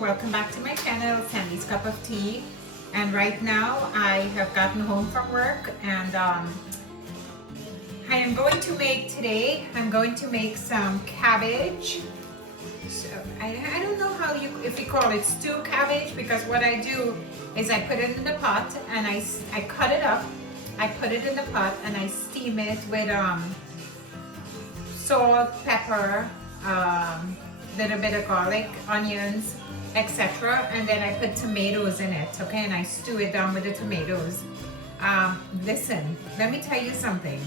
welcome back to my channel, Sandy's Cup of Tea. And right now I have gotten home from work and I am going to make today, I'm going to make some cabbage. So I don't know how if you call it stew cabbage, because what I do is I put it in the pot and I cut it up, I put it in the pot and I steam it with salt, pepper, little bit of garlic, onions, etc. And then I put tomatoes in it, okay? And I stew it down with the tomatoes. Listen, let me tell you something.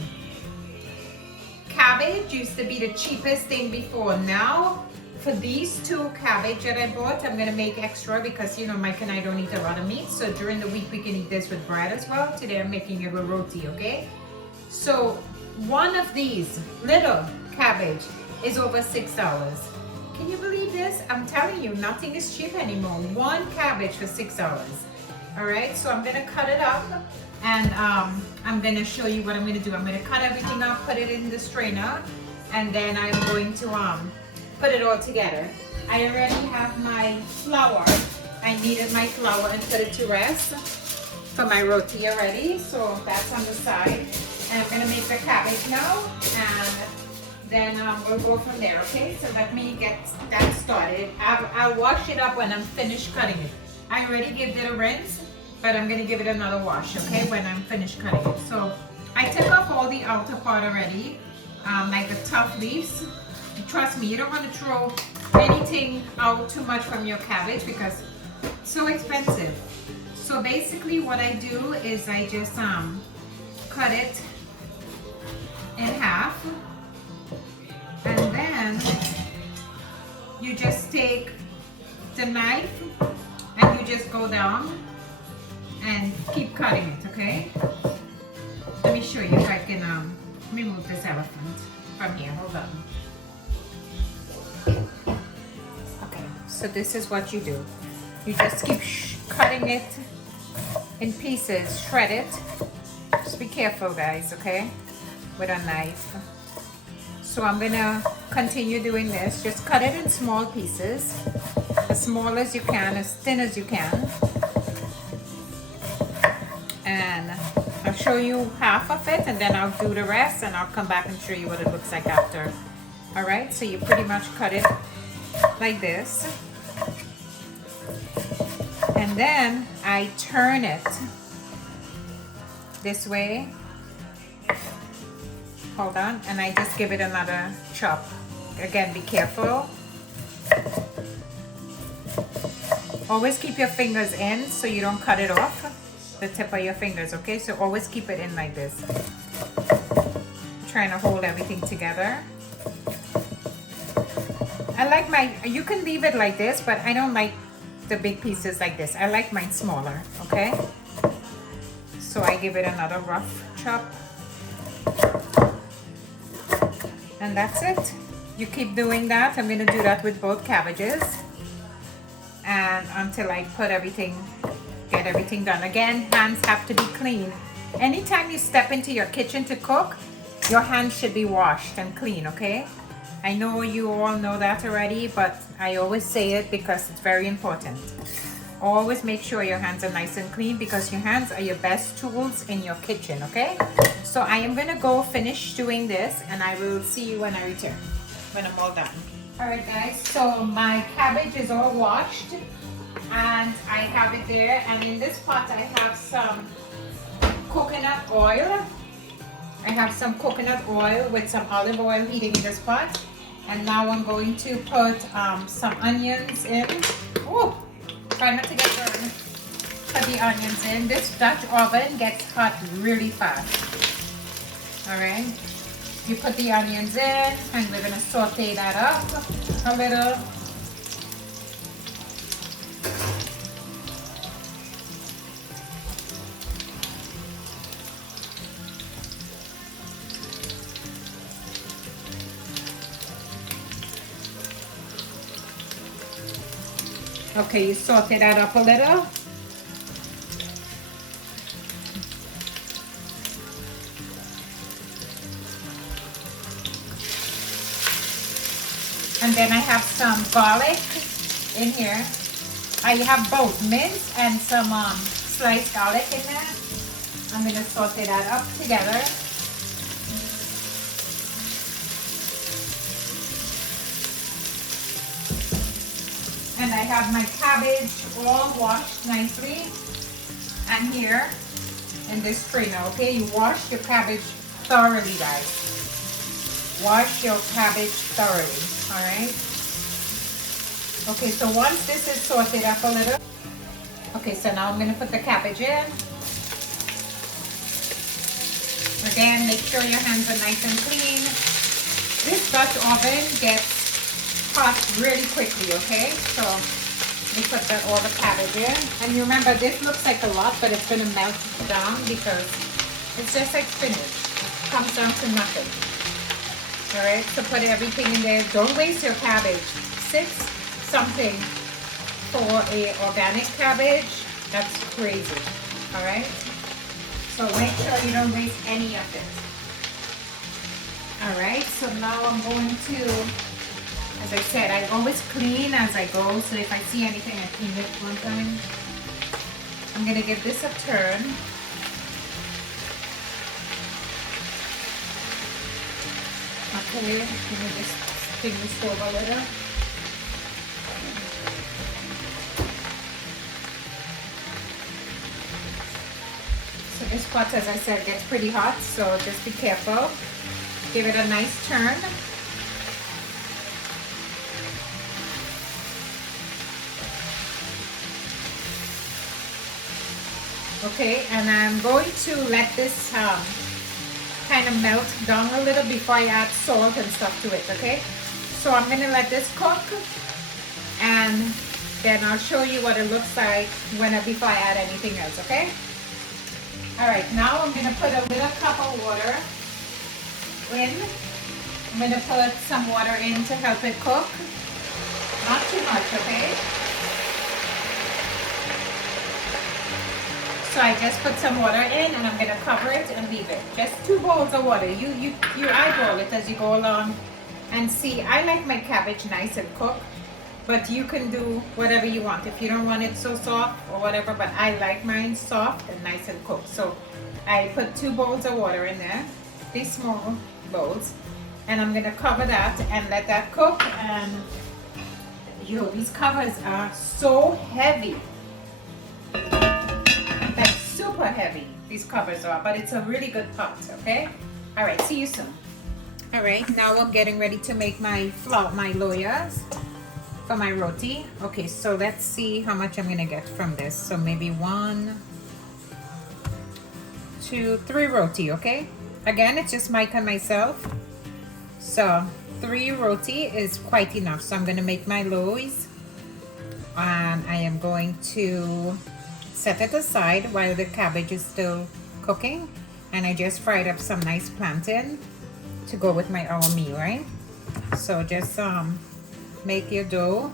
Cabbage used to be the cheapest thing before. Now, for these two cabbage that I bought, I'm gonna make extra because you know Mike and I don't eat a lot of meat. So during the week we can eat this with bread as well. Today I'm making it with roti, okay? So one of these little cabbage is over $6. Can you believe this? I'm telling you, nothing is cheap anymore. One cabbage for $6. All right, so I'm gonna cut it up and I'm gonna show you what I'm gonna do. I'm gonna cut everything up, put it in the strainer, and then I'm going to put it all together. I already have my flour. I kneaded my flour and put it to rest for my roti already, so that's on the side. And I'm gonna make the cabbage now, and then we'll go from there, okay? So let me get that started. I'll wash it up when I'm finished cutting it. I already gave it a rinse, but I'm gonna give it another wash, okay, when I'm finished cutting it. So I took off all the outer part already, like the tough leaves. Trust me, you don't want to throw anything out too much from your cabbage because it's so expensive. So basically what I do is I just cut it in half. And then you just take the knife and you just go down and keep cutting it, okay? Let me show you if I can remove this elephant from here. Hold on. Okay, so this is what you do. You just keep cutting it in pieces, shred it. Just be careful, guys, okay? With a knife. So I'm gonna continue doing this. Just cut it in small pieces, as small as you can, as thin as you can. And I'll show you half of it and then I'll do the rest and I'll come back and show you what it looks like after. All right, so you pretty much cut it like this. And then I turn it this way. Hold on, and I just give it another chop. Again, be careful. Always keep your fingers in so you don't cut it off, the tip of your fingers, okay? So always keep it in like this. Trying to hold everything together. I like you can leave it like this, but I don't like the big pieces like this. I like mine smaller, okay? So I give it another rough chop. And that's it. You keep doing that. I'm going to do that with both cabbages. And until I put everything, get everything done. Again, hands have to be clean. Anytime you step into your kitchen to cook, your hands should be washed and clean, okay? I know you all know that already, but I always say it because it's very important. Always make sure your hands are nice and clean because your hands are your best tools in your kitchen, okay? So I am gonna go finish doing this and I will see you when I return, when I'm all done. All right guys, so my cabbage is all washed and I have it there, and in this pot I have some coconut oil. I have some coconut oil with some olive oil heating in this pot. And now I'm going to put some onions in. Oh, try not to get burned. Put the onions in. This Dutch oven gets hot really fast. All right. You put the onions in and we're gonna saute that up a little. Okay, you saute that up a little. And then I have some garlic in here. I have both mince and some sliced garlic in there. I'm gonna saute that up together. And I have my cabbage all washed nicely. And here in this strainer, okay? You wash your cabbage thoroughly, guys. Wash your cabbage thoroughly, all right? Okay, so once this is sauteed up a little, okay, so now I'm gonna put the cabbage in. Again, make sure your hands are nice and clean. This Dutch oven gets hot really quickly, okay? So we put all the cabbage in. And you remember, this looks like a lot, but it's gonna melt down because it's just like spinach. It comes down to nothing. All right, so put everything in there. Don't waste your cabbage. $6 something for a organic cabbage. That's crazy, all right? So make sure you don't waste any of it. All right, so now I'm going to, as I said, I always clean as I go, so if I see anything, I clean it one time. I'm gonna give this a turn. Okay, let me just spin the stove a little. So this pot, as I said, gets pretty hot, so just be careful. Give it a nice turn. Okay, and I'm going to let this kind of melt down a little before I add salt and stuff to it, okay? So I'm gonna let this cook, and then I'll show you what it looks like before I add anything else, okay? All right, now I'm gonna put a little cup of water in. I'm gonna put some water in to help it cook. Not too much, okay? So I just put some water in, and I'm gonna cover it and leave it. Just 2 bowls of water. You eyeball it as you go along and see. I like my cabbage nice and cooked, but you can do whatever you want. If you don't want it so soft or whatever, but I like mine soft and nice and cooked. So I put 2 bowls of water in there, these small bowls, and I'm gonna cover that and let that cook. And these covers are so heavy. Super heavy, these covers are, but it's a really good pot, okay? All right, see you soon. All right, now I'm getting ready to make my loyas for my roti. Okay, so let's see how much I'm gonna get from this. So maybe 1, 2, 3 roti, okay? Again, it's just Mike and myself. So 3 roti is quite enough. So I'm gonna make my loaves, and I am going to set it aside while the cabbage is still cooking. And I just fried up some nice plantain to go with our meal, right? So just make your dough,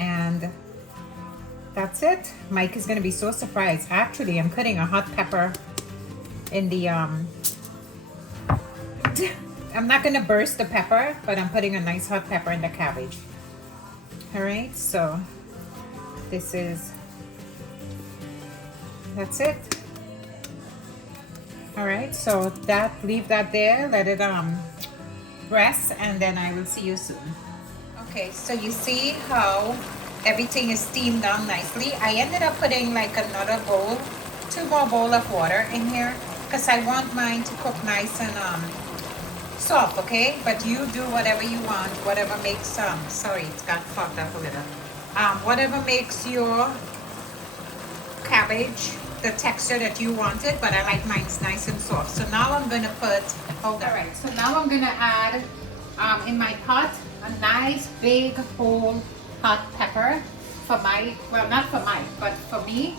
and that's it. Mike is gonna be so surprised. Actually, I'm putting a hot pepper in the I'm not gonna burst the pepper, but I'm putting a nice hot pepper in the cabbage. All right, so that's it. All right, so leave that there, let it rest, and then I will see you soon. Okay, so you see how everything is steamed down nicely. I ended up putting like another bowl, 2 more bowls of water in here, because I want mine to cook nice and soft, okay? But you do whatever you want, whatever makes sorry, it's got fogged up a little. Whatever makes your cabbage the texture that you wanted, but I like mine nice and soft. So now I'm gonna put, hold on. All right, so now I'm gonna add in my pot a nice big whole hot pepper for well, not for mine, but for me.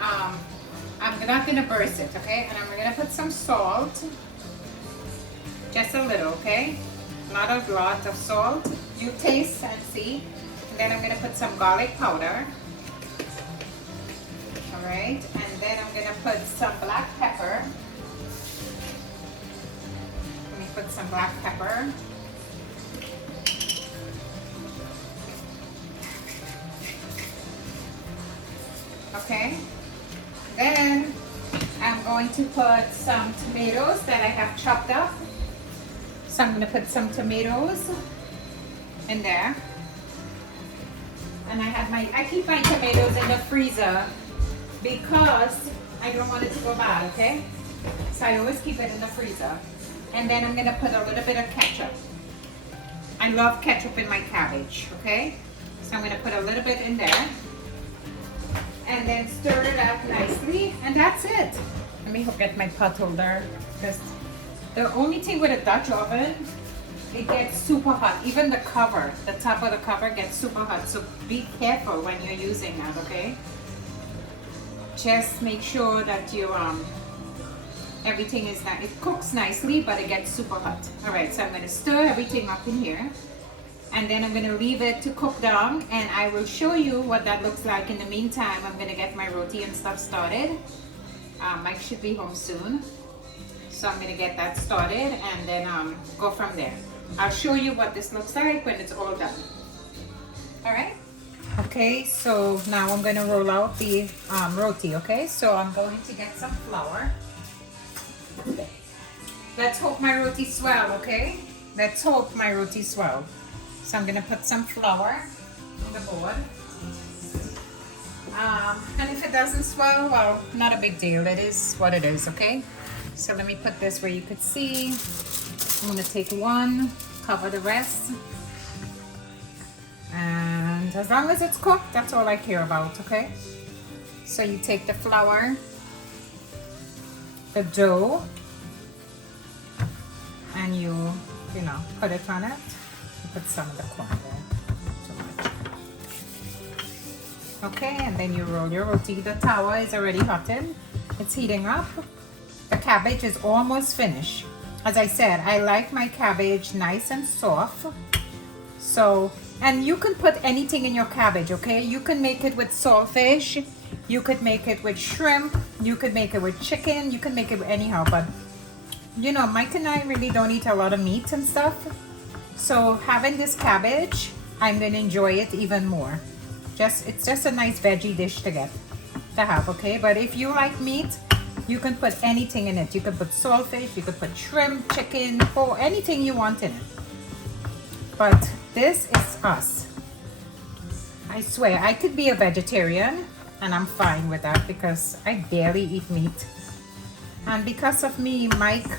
I'm not gonna burst it, okay? And I'm gonna put some salt, just a little, okay? Not a lot of salt. You taste and see. And then I'm gonna put some garlic powder. All right, and then I'm gonna put some black pepper. Let me put some black pepper. Okay, then I'm going to put some tomatoes that I have chopped up. So I'm going to put some tomatoes in there. And I keep my tomatoes in the freezer because I don't want it to go bad, okay? So I always keep it in the freezer. And then I'm going to put a little bit of ketchup. I love ketchup in my cabbage, okay? So I'm going to put a little bit in there. And then stir it up nicely. And that's it. Let me get my pot holder. Because the only thing with a Dutch oven, it gets super hot. Even the cover, the top of the cover gets super hot. So be careful when you're using that, okay? Just make sure that you everything is nice. It cooks nicely, but it gets super hot. All right, so I'm going to stir everything up in here. And then I'm going to leave it to cook down. And I will show you what that looks like. In the meantime, I'm going to get my roti and stuff started. Mike should be home soon. So I'm going to get that started and then go from there. I'll show you what this looks like when it's all done. All right. Okay, so now I'm going to roll out the roti, okay? So I'm going to get some flour. Let's hope my roti swell, okay? Let's hope my roti swell. So I'm going to put some flour on the board. And if it doesn't swell, well, not a big deal. It is what it is, okay? So let me put this where you could see. I'm going to take one, cover the rest. And as long as it's cooked, that's all I care about, okay? So you take the flour, the dough, and you know, put it on it. You put some of the corn there, too much. Okay, and then you roll your roti. The tower is already hotted. It's heating up. The cabbage is almost finished. As I said, I like my cabbage nice and soft. So, and you can put anything in your cabbage, okay? You can make it with saltfish. You could make it with shrimp. You could make it with chicken. You can make it anyhow, but you know, Mike and I really don't eat a lot of meat and stuff. So having this cabbage, I'm gonna enjoy it even more. It's just a nice veggie dish to have, okay? But if you like meat, you can put anything in it. You could put saltfish, you could put shrimp, chicken, or anything you want in it. But this is us. I swear, I could be a vegetarian and I'm fine with that because I barely eat meat. And because of me, Mike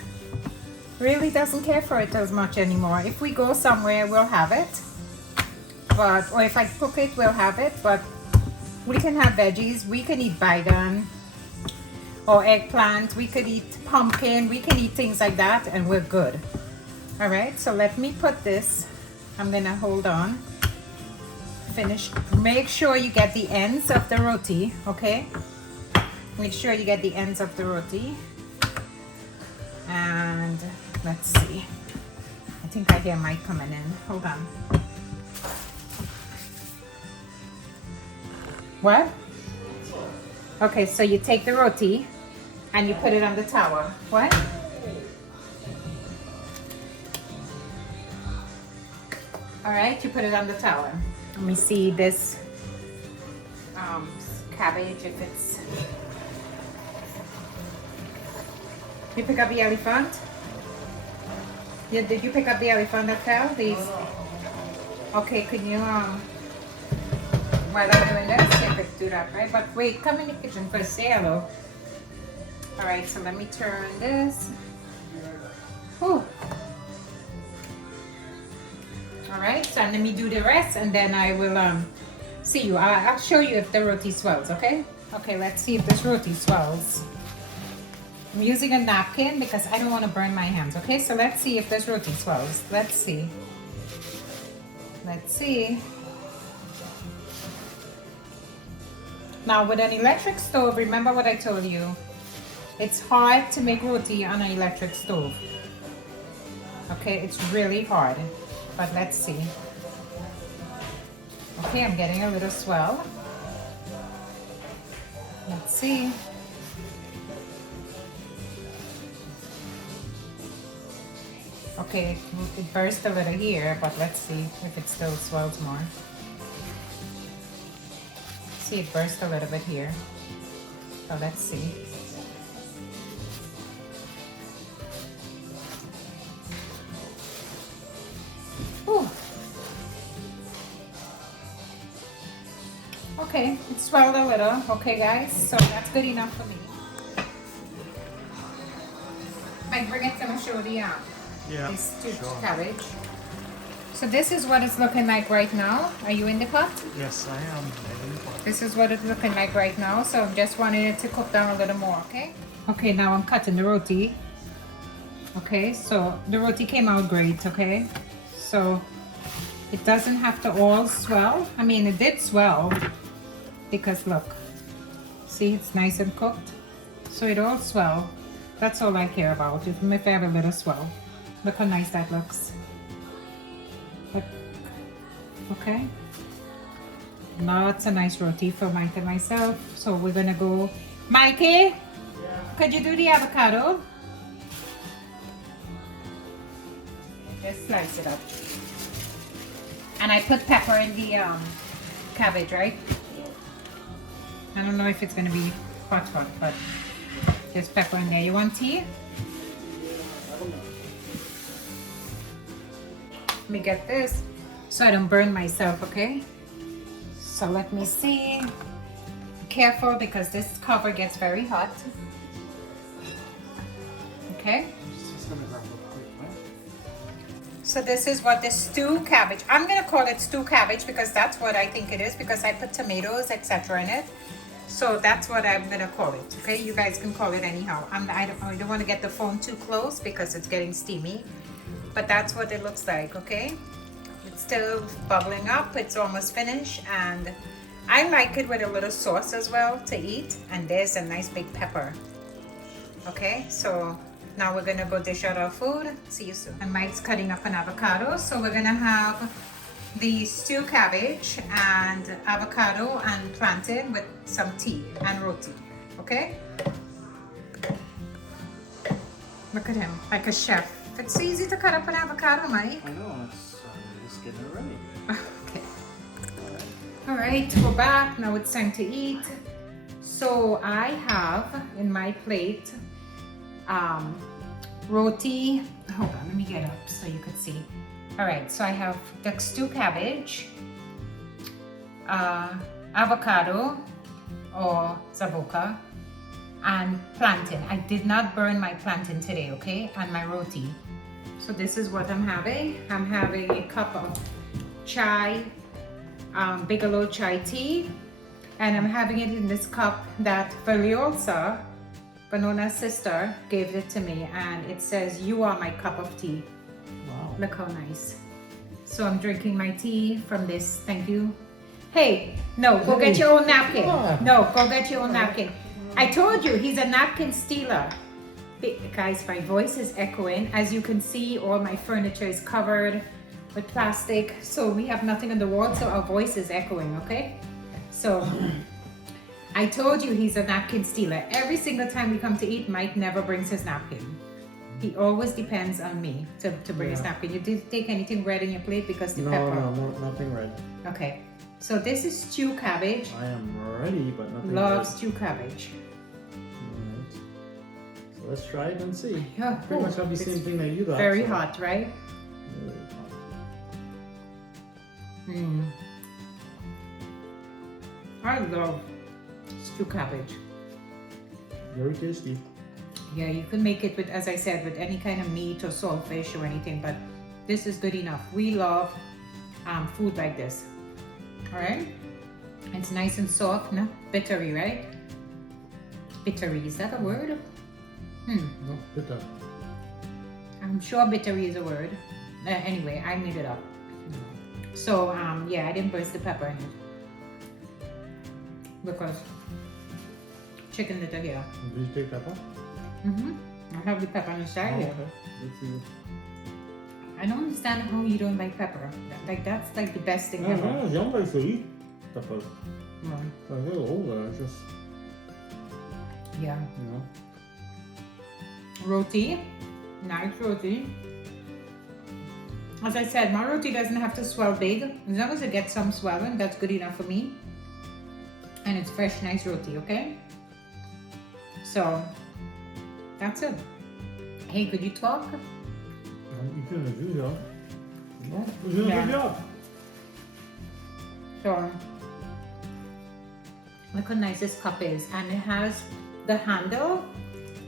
really doesn't care for it as much anymore. If we go somewhere, we'll have it. Or if I cook it, we'll have it. But we can have veggies. We can eat baigan or eggplant. We could eat pumpkin. We can eat things like that and we're good. All right, so let me put this. I'm gonna hold on. Finish. Make sure you get the ends of the roti, okay? Make sure you get the ends of the roti. And let's see. I think I hear Mike coming in. Hold on. What? Okay, so you take the roti and you put it on the tower. What? All right, you put it on the tower. Let me see this cabbage if it's. You pick up the elephant? Yeah, did you pick up the elephant that fell? These. Okay, can you while I'm doing this, see if I can do that, right? But wait, come in the kitchen first. Say hello. All right, so let me turn this. Whew. All right, so let me do the rest and then I will see you. I'll show you if the roti swells, okay? Okay, let's see if this roti swells. I'm using a napkin because I don't want to burn my hands, okay? So let's see if this roti swells. Let's see. Let's see. Now with an electric stove, remember what I told you. It's hard to make roti on an electric stove. Okay, it's really hard. But let's see. Okay, I'm getting a little swell. Let's see. Okay, it burst a little here, but let's see if it still swells more. See, it burst a little bit here. So let's see. Ooh. Okay, it swelled a little. Okay, guys, so that's good enough for me. Mike, bring it to show the this stewed cabbage. So this is what it's looking like right now. Are you in the pot? Yes, I am. This is what it's looking like right now. So I'm just wanting it to cook down a little more, okay? Okay, now I'm cutting the roti. Okay, so the roti came out great, okay? So it doesn't have to all swell. I mean, it did swell because look, see, it's nice and cooked. So it all swell. That's all I care about, if I have a little swell. Look how nice that looks. Look. Okay. Lots of nice roti for Mike and myself. So we're gonna go. Mikey, could you do the avocado? Just slice it up. And I put pepper in the cabbage, right? I don't know if it's gonna be hot, but there's pepper in there. You want tea? Let me get this so I don't burn myself, okay? So let me see. Be careful because this cover gets very hot. Okay? So this is what the stew cabbage, I'm gonna call it stew cabbage because that's what I think it is, because I put tomatoes, etc. in it. So that's what I'm gonna call it, okay? You guys can call it anyhow. I don't want to get the phone too close because it's getting steamy, but that's what it looks like, okay? It's still bubbling up, it's almost finished, and I like it with a little sauce as well to eat, and there's a nice big pepper. Okay, so now we're gonna go dish out our food. See you soon. And Mike's cutting up an avocado, so we're gonna have the stew cabbage and avocado and plantain with some tea and roti, okay? Look at him, like a chef. It's so easy to cut up an avocado, Mike. I know, it's just getting it ready. Okay. All right, we're back. Now it's time to eat. So I have in my plate roti. Hold on, let me get up so you could see. All right, so I have the stew cabbage, avocado or zavoka, and plantain. I did not burn my plantain today, okay? And my roti. So this is what I'm having. I'm having a cup of chai, Bigelow chai tea, and I'm having it in this cup that Valiosa, Banona's sister, gave it to me, and it says, "You are my cup of tea." Wow. Look how nice. So I'm drinking my tea from this. Thank you. Hey, no, go get your own napkin. No, go get your own napkin. I told you, he's a napkin stealer. Guys, my voice is echoing. As you can see, all my furniture is covered with plastic. So we have nothing on the wall, so our voice is echoing, okay? So I told you he's a napkin stealer. Every single time we come to eat, Mike never brings his napkin. He always depends on me to bring his napkin. You didn't take anything red in your plate because the pepper? No, nothing red. Okay. So this is stew cabbage. I am ready, but nothing Love red. stew cabbage. Alright. So let's try it and see. Yeah. Pretty much have the same thing that you got. Very so. hot, right? Really hot. I love stew cabbage. Very tasty. Yeah, you can make it with, as I said, with any kind of meat or saltfish or anything, but this is good enough. We love food like this. All right? It's nice and soft, no? Bittery, right? Bittery, is that a word? No, bitter. I'm sure bittery is a word. Anyway, I made it up. So, yeah, I didn't burst the pepper in it. Because chicken little here. Did you take pepper? I have the pepper on the side here. Okay. Good for you. I don't understand how you don't like pepper. Like, that's like the best thing ever. Ja, Jan likes to eat pepper. Right. I'm a little older, it's just, Yeah. you know. Roti. Nice roti. As I said, my roti doesn't have to swell big. As long as it gets some swelling, that's good enough for me. and it's fresh, nice roti, okay? So that's it. Hey, could you talk? I'm eating as usual. No, you're doing a good job. So look how nice this cup is, and it has the handle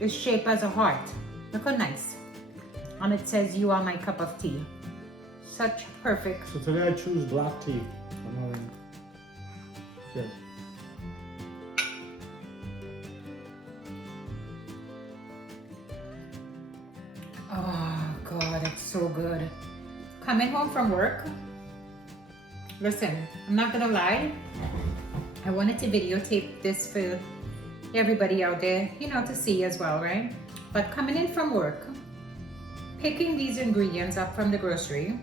is shaped as a heart. Look how nice. And it says, "You are my cup of tea." Such perfect. So today I choose black tea. Good. Oh God, it's so good. Coming home from work. Listen, I'm not gonna lie. I wanted to videotape this for everybody out there, you know, to see as well, right? But coming in from work, picking these ingredients up from the grocery,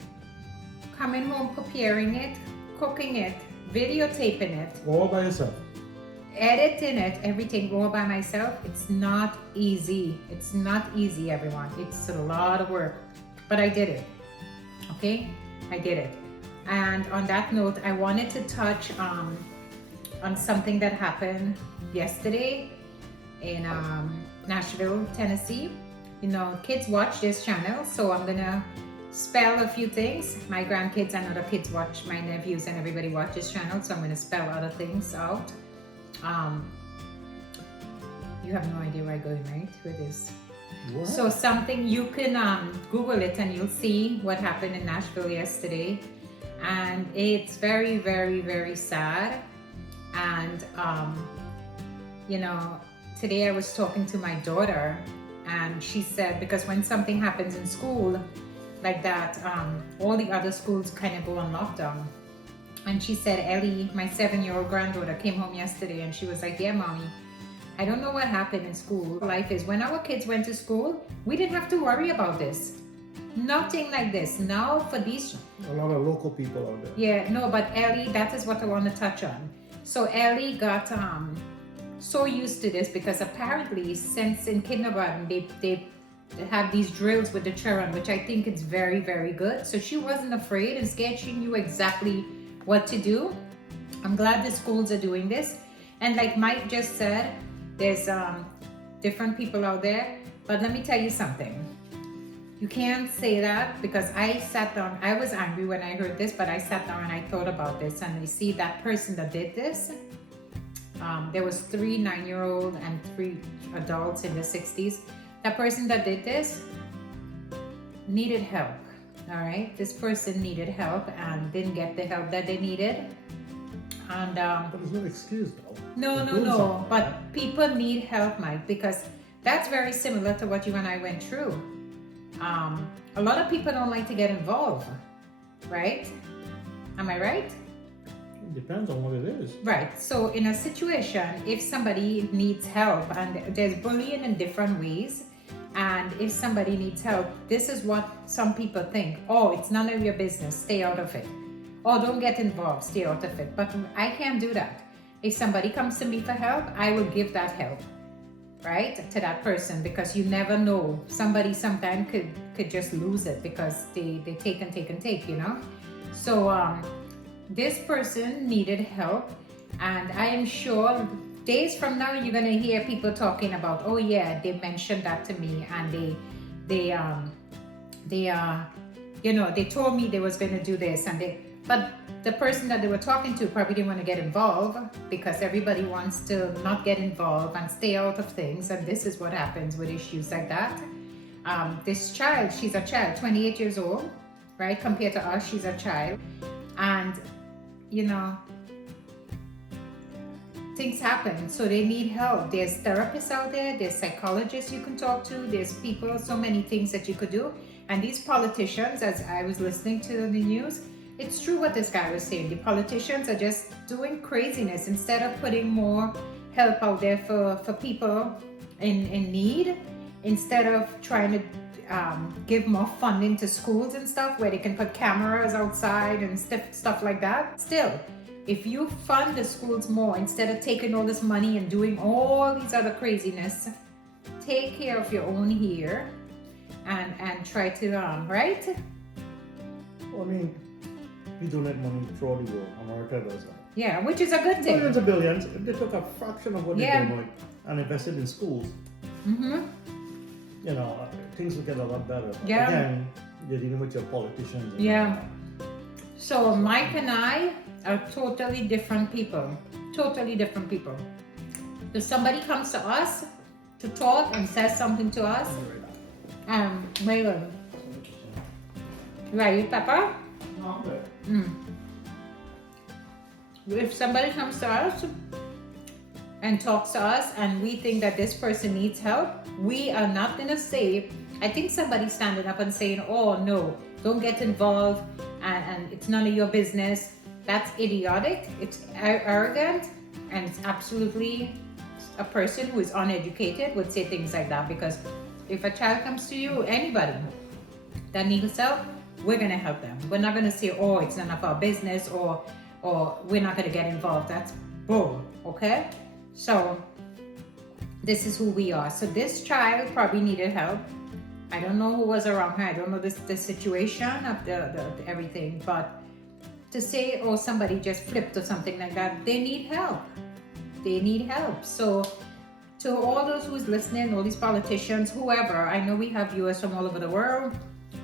coming home, preparing it, cooking it, videotaping it, All by yourself. editing it, everything all by myself, it's not easy. It's not easy, everyone. It's a lot of work, but I did it. Okay, I did it. And on that note, I wanted to touch on something that happened yesterday in Nashville, Tennessee. You know, kids watch this channel, so I'm gonna spell a few things. My grandkids and other kids watch, my nephews and everybody watch this channel, so I'm gonna spell other things out. You have no idea where I'm going, right, with this. What? So something you can Google it and you'll see what happened in Nashville yesterday, and it's very, very, very sad. And you know, today I was talking to my daughter, and she said, because when something happens in school like that, all the other schools kind of go on lockdown. And she said, Ellie, my 7-year-old granddaughter, came home yesterday and she was like, yeah, mommy, I don't know what happened in school. Life is, when our kids went to school, we didn't have to worry about this. Nothing like this. Now for these... A lot of local people out there. Yeah, no, but Ellie, that is what I want to touch on. So Ellie got so used to this because apparently since in kindergarten, they have these drills with the children, which I think is very, very good. So she wasn't afraid and scared. She knew exactly what to do. I'm glad the schools are doing this. And like Mike just said, there's different people out there, but let me tell you something. You can't say that, because I sat down, I was angry when I heard this, but I sat down and I thought about this, and you see that person that did this, there was 3 9-year-olds and 3 adults in their 60s. That person that did this needed help, all right? This person needed help and didn't get the help that they needed. And But there's no excuse though. no, but people need help, Mike, because that's very similar to what you and I went through. A lot of people don't like to get involved, right? Am I right? It depends on what it is. Right. So in a situation, if somebody needs help, and there's bullying in different ways, and if somebody needs help, this is what some people think. Oh, it's none of your business. Stay out of it. Oh, don't get involved. Stay out of it. But I can't do that. If somebody comes to me for help, I will give that help, right, to that person, because you never know. Somebody sometimes could just lose it because they take and take and take, you know. So this person needed help, and I am sure days from now you're gonna hear people talking about, oh yeah, they mentioned that to me, and they you know, they told me they was gonna do this, and but the person that they were talking to probably didn't want to get involved, because everybody wants to not get involved and stay out of things. And this is what happens with issues like that. This child, she's a child, 28 years old, right? Compared to us, she's a child. And, you know, things happen. So they need help. There's therapists out there. There's psychologists you can talk to. There's people, so many things that you could do. And these politicians, as I was listening to the news, it's true what this guy was saying. The politicians are just doing craziness instead of putting more help out there for people in need, instead of trying to give more funding to schools and stuff where they can put cameras outside and stuff like that. Still, if you fund the schools more instead of taking all this money and doing all these other craziness, take care of your own here and try to, right? Well, I mean, we donate money throughout the world. America does that. Yeah, which is a good thing. Billions of billions. If they took a fraction of what Yeah. they're doing and invested in schools, Mm-hmm. you know, things would get a lot better. But Yeah. again, you're dealing with your politicians. And Yeah. So Mike and I are totally different people. Totally different people. If somebody comes to us to talk and says something to us, Waylon, right, Papa? Mm. If somebody comes to us and talks to us and we think that this person needs help, we are not going to say, I think somebody standing up and saying, oh no, don't get involved and it's none of your business. That's idiotic, it's arrogant, and it's absolutely a person who is uneducated would say things like that, because if a child comes to you, anybody that needs help, we're going to help them. We're not going to say, oh, it's none of our business, or we're not going to get involved. That's bull, okay? So this is who we are. So this child probably needed help. I don't know who was around her. I don't know the situation of the everything, but to say, oh, somebody just flipped or something like that, they need help. They need help. So to all those who's listening, all these politicians, whoever, I know we have viewers from all over the world,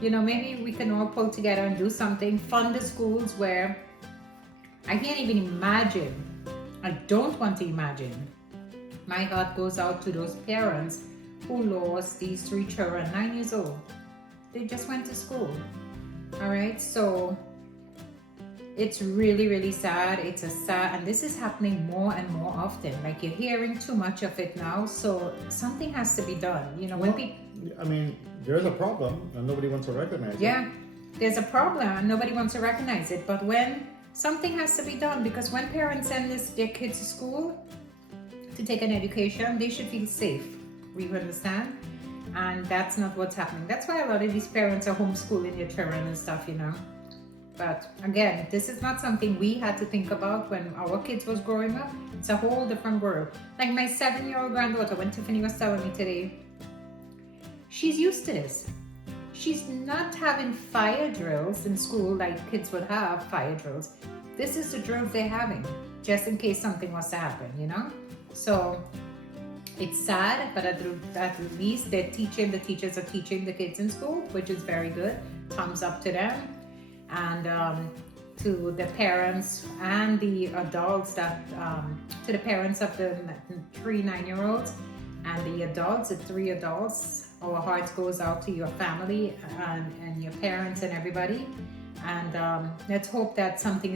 you know, maybe we can all pull together and do something, fund the schools where I can't even imagine. I don't want to imagine. My heart goes out to those parents who lost these 3 children, 9 years old. They just went to school. All right, so it's really, really sad. It's a sad, and this is happening more and more often. Like, you're hearing too much of it now, so something has to be done. You know, when people, I mean, there's a problem and nobody wants to recognize it. yeah, there's a problem and nobody wants to recognize it. But when something has to be done, because when parents send their kids to school to take an education, they should feel safe. We understand? And that's not what's happening. That's why a lot of these parents are homeschooling their children and stuff, you know. But again, this is not something we had to think about when our kids was growing up. It's a whole different world. Like my 7-year-old granddaughter, when Tiffany was telling me today, she's used to this. She's not having fire drills in school like kids would have fire drills. This is the drills they're having, just in case something was to happen, you know? So it's sad, but at least they're teaching, the teachers are teaching the kids in school, which is very good. Thumbs up to them. And to the parents and the adults that, to the parents of the 3 9-year-olds and the adults, the 3 adults, our hearts goes out to your family and your parents and everybody. And let's hope that something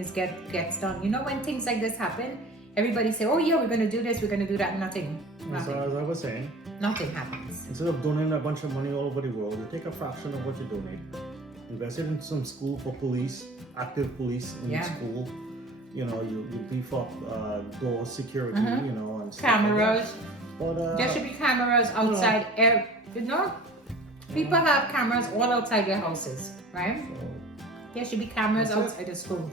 gets done. You know, when things like this happen, everybody say, oh yeah, we're going to do this, we're going to do that. Nothing. So as I was saying, nothing happens. instead of donating a bunch of money all over the world, you take a fraction of what you donate, invest it in some school for police, active police in school. You know, you beef up door security, you know, and cameras. Like but, there should be cameras outside. You know, people have cameras all outside their houses, right? There should be cameras outside the schools.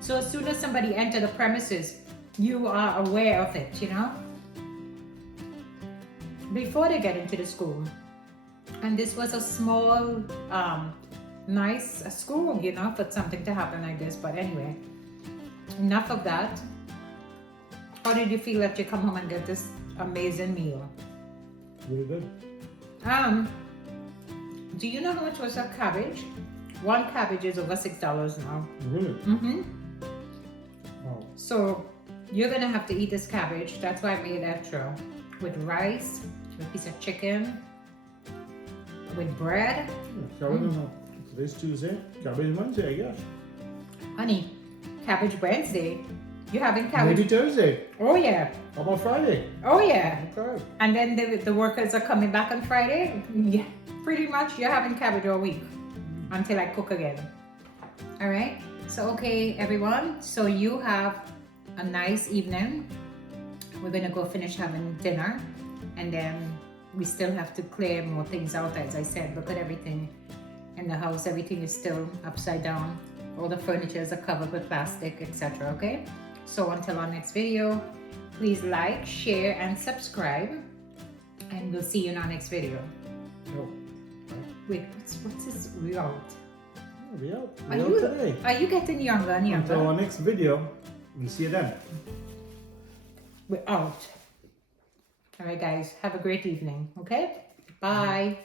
So as soon as somebody enters the premises, you are aware of it, you know? Before they get into the school. And this was a small, nice school, you know, for something to happen like this. But anyway, enough of that. How did you feel that you come home and get this amazing meal? Really good. Do you know how much was a cabbage? 1 cabbage is over $6 now. Really? Mm-hmm. Wow. So you're gonna have to eat this cabbage. That's why I made extra. With rice, with a piece of chicken, with bread. Today's Tuesday. Cabbage Wednesday, I guess. Honey, cabbage Wednesday. You're having cabbage. Maybe Thursday. Oh yeah. How about Friday? Oh yeah. Okay. And then the workers are coming back on Friday. Yeah. Pretty much you're having cabbage all week until I cook again. All right. So okay, everyone. So you have a nice evening. We're gonna go finish having dinner, and then we still have to clear more things out. As I said, look at everything in the house. Everything is still upside down. All the furniture are covered with plastic, etc. Okay. So until our next video, please like, share, and subscribe, and we'll see you in our next video. Yep. Wait, what's this? We out. We out. Are We out you today. Are you getting younger and younger? Until our next video. We'll see you then. We're out. All right, guys. Have a great evening. Okay? Bye.